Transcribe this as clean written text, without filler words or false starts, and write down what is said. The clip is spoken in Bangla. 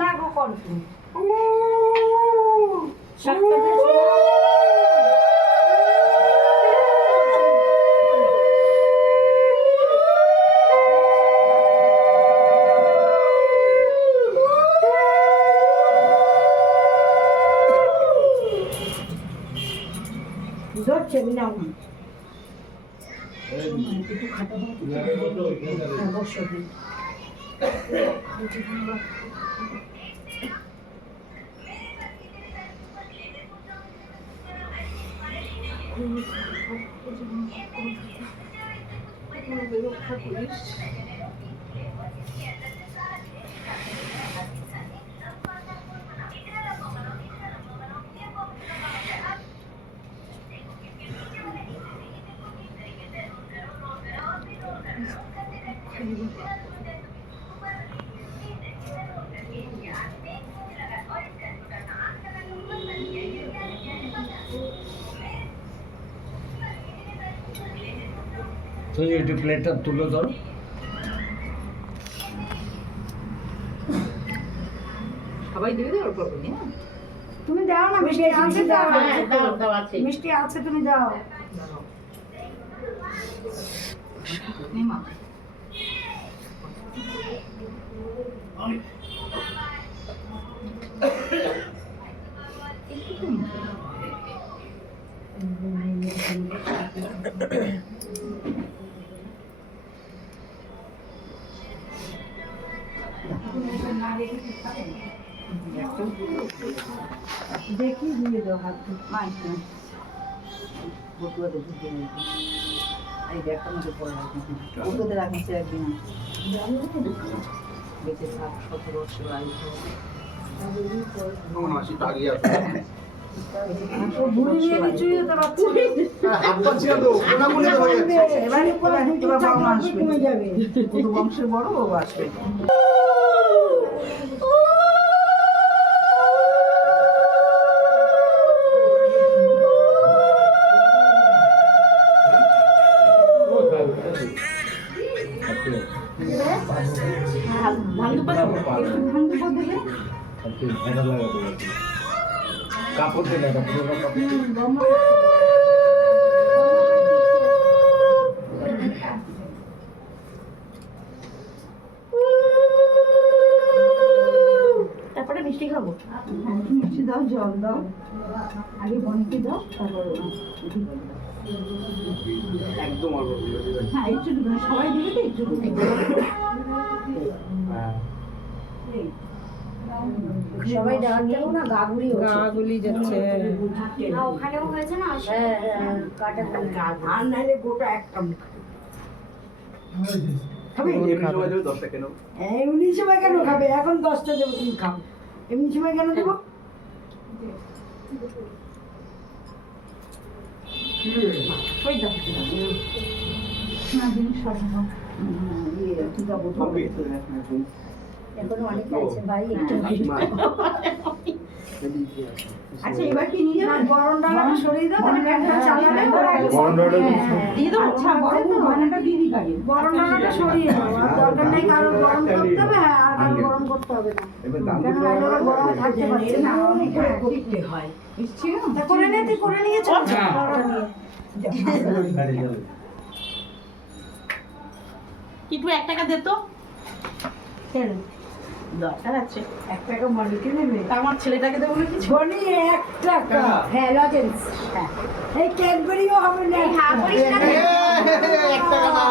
না গো কোন ধরছে না একটু খাটা বসো রক্ষা করিস তো একটু প্লেটটা তুলে ধরো। সবাই দিয়ে দেবে ওর তুমি দাও না মিষ্টি আছে দাও দাও আছে মিষ্টি আছে তুমি দাও দেখি দিয়ে দাও হাত মাইকে বটুয়া দেখি এই দেখটা মধ্যে পড়ে বটুয়াতে রাখছে একদিন বেঁচে থাক 17 বছর আয়ু বুড়ি নিয়ে কিছুই হতে পারছে এবার বাবা মা আসবে বংশের বড় বাবু আসবে কাপড় দিলে এটা পুরো কাপড় তারপরে মিষ্টি খাবো মিষ্টি দাও জল দাও আগে বনটি দাও তারপরে একদম অল্প হ্যাঁ একটু সবাই দিবে তো একটু সবাই দেওয়ার জন্য না গাগুলি যাচ্ছে না ওখানেও হয়েছে না হ্যাঁ হ্যাঁ কাটা আর নাইলে গোটা একটা খাবে এমনি সময় কেন খাবে এখন 10টা দেবো তুমি খাও এমনি সময় কেন দেবো ওই দেখো না জিনিস সব এখন অনেক আছে ভাই একটু আচ্ছা এবার কি নিয়ে যাবেন গরম ডালাটা সরিয়ে দাও গরমটা চালালে গরম ডালটা দিয়ে দাও আচ্ছা গরমটা দিয়ে দিই আগে গরম ডালাটা সরিয়ে দাও আর দরকার নেই কারো গরম করতে হবে আর কারো গরম করতে হবে না কেন রান্নাটা গরমে থাকতে পারছে না অনেক করতে হয় বুঝছিস তা করে নে তুই করে নিয়ে চল কিটু 1 টাকা দে তো কেন দরকার আছে 1 টাকা মালিকে নেবে আমার ছেলেটাকে দেবো নাকি বলি 1 টাকা হ্যাঁ লজেন্স হ্যাঁ এই ক্যাডবেরিও হবে না হ্যাঁ করিস না 1 টাকা না